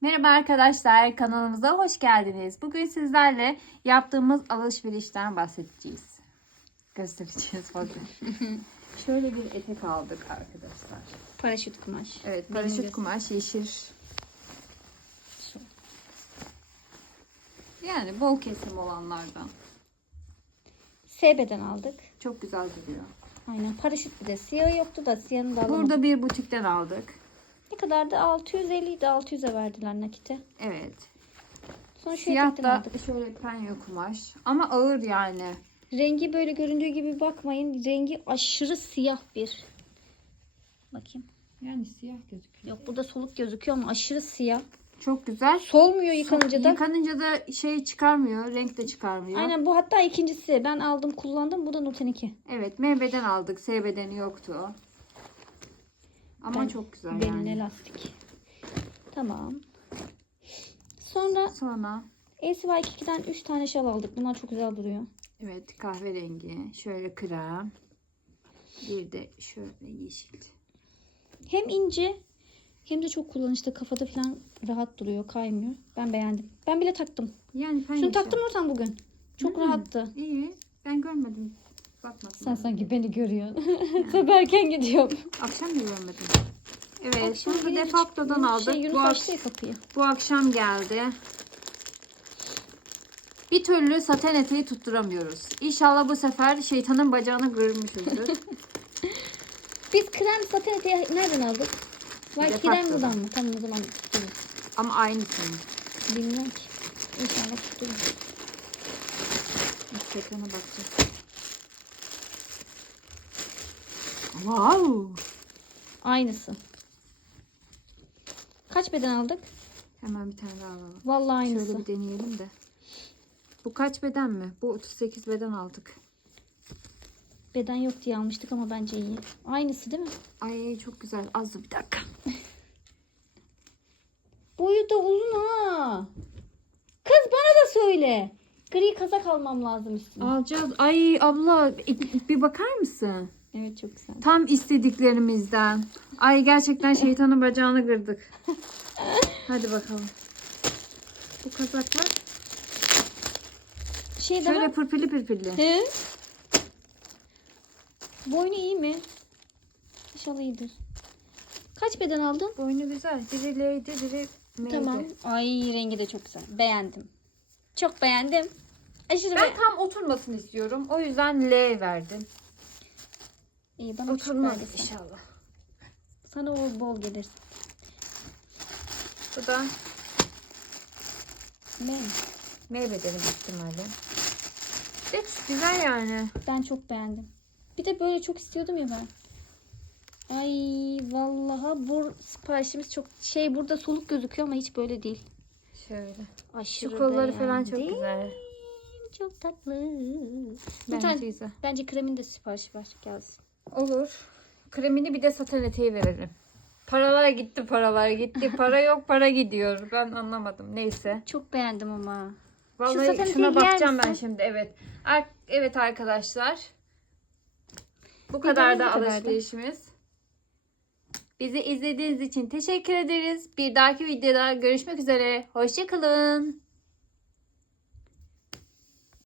Merhaba arkadaşlar, kanalımıza hoş geldiniz. Bugün sizlerle yaptığımız alışverişten bahsedeceğiz. Göstereceğiz bakın. Şöyle bir etek aldık arkadaşlar. Paraşüt kumaş. Evet, Benim paraşüt göz- kumaş, yeşil. Yani bol kesim olanlardan. SB'den aldık. Çok güzel duruyor. Aynen paraşüt bir de siyahı yoktu da siyahını da alamadık. Burada bir butikten aldık. Ne kadar da 650 idi 600'e verdiler nakite. Evet. Sonra şu Siyah etekten da aldık. şöyle penye kumaş. Ama ağır yani. Rengi böyle göründüğü gibi bakmayın. Rengi aşırı siyah bir. Bakayım. Yani siyah gözüküyor. Yok burada soluk gözüküyor ama aşırı siyah. Çok güzel. Solmuyor yıkanınca da. Yıkanınca da şey çıkarmıyor, renk de çıkarmıyor. Aynen bu hatta ikincisi. Ben aldım kullandım. Bu da Nuten 2. Evet, meyveden aldık. S bedeni yoktu. Ama Ben- çok güzel Beline yani. lastik. Tamam. Sonra Sonra ACY2'den 3 tane şal aldık. Bunlar çok güzel duruyor. evet kahverengi, şöyle krem. Bir de şöyle yeşil. Hem ince hem de çok kullanışlı. Kafada falan rahat duruyor. Kaymıyor. Ben beğendim. Ben bile taktım. Yani Şunu taktım Nurten bugün. Çok Hmm. rahattı. İyi. Ben görmedim. Bakmadım. Sen sanki beni görüyorsun. Sabah erken gidiyorum. Akşam da görmedim. Evet, Akşam da gelince Defakto'dan çıkmış. aldık. Şey, bu, ak- kapıyı. bu akşam geldi. Bir türlü saten eteği tutturamıyoruz. İnşallah bu sefer şeytanın bacağını kırmışızdır. Biz krem saten eteği nereden aldık? Vay Defakto'dan. krem buradan mı? Tamam o zaman tuttururuz. Ama aynısını. Bilmiyorum ki. İnşallah tuttururuz. Ekrana bakacağız. Wow. Aynısı. Kaç beden aldık? Hemen bir tane daha alalım. Vallahi aynısı. Şöyle bir deneyelim de. Bu kaç beden mi? Bu 38 beden aldık. Beden yok diye almıştık ama bence iyi. Aynısı değil mi? Ay çok güzel. Az bir dakika. Boyu da uzun ha. Kız bana da söyle. Gri kazak almam lazım üstüne. Alacağız. Ay abla bir bakar mısın? Evet çok güzel. Tam istediklerimizden. Ay gerçekten şeytanın bacağını kırdık. Hadi bakalım. Bu kazaklar Şey şöyle var. pırpili pırpili. He? Boynu iyi mi? İnşallah iyidir. Kaç beden aldın? Boynu güzel. Biri L'ydi, biri M'ydi. Tamam. Ay rengi de çok güzel. Beğendim. Çok beğendim. Aşırı Ben beğendim. tam oturmasını istiyorum. O yüzden L verdim. İyi bana Oturmaz küçük inşallah. Sana o bol gelir. Bu da Ben, M bedeni büyük ihtimalle. Evet, güzel yani. ben çok beğendim. Bir de böyle çok istiyordum ya ben. Ay vallahi bu siparişimiz çok şey burada soluk gözüküyor ama hiç böyle değil. Şöyle. Aşırı Şu kolları falan çok güzel. Çok tatlı. Bence güzel. bence kremin de siparişi ver gelsin. Olur. Kremini bir de saten eteği verelim. Paralar gitti paralar gitti. Para yok para gidiyor. Ben anlamadım. Neyse. Çok beğendim ama. Vallahi saten şuna bakacağım ben şimdi. Evet. Ar- evet arkadaşlar. Bu kadar da alışverişimiz. Bizi izlediğiniz için teşekkür ederiz. Bir dahaki videoda görüşmek üzere. Hoşçakalın.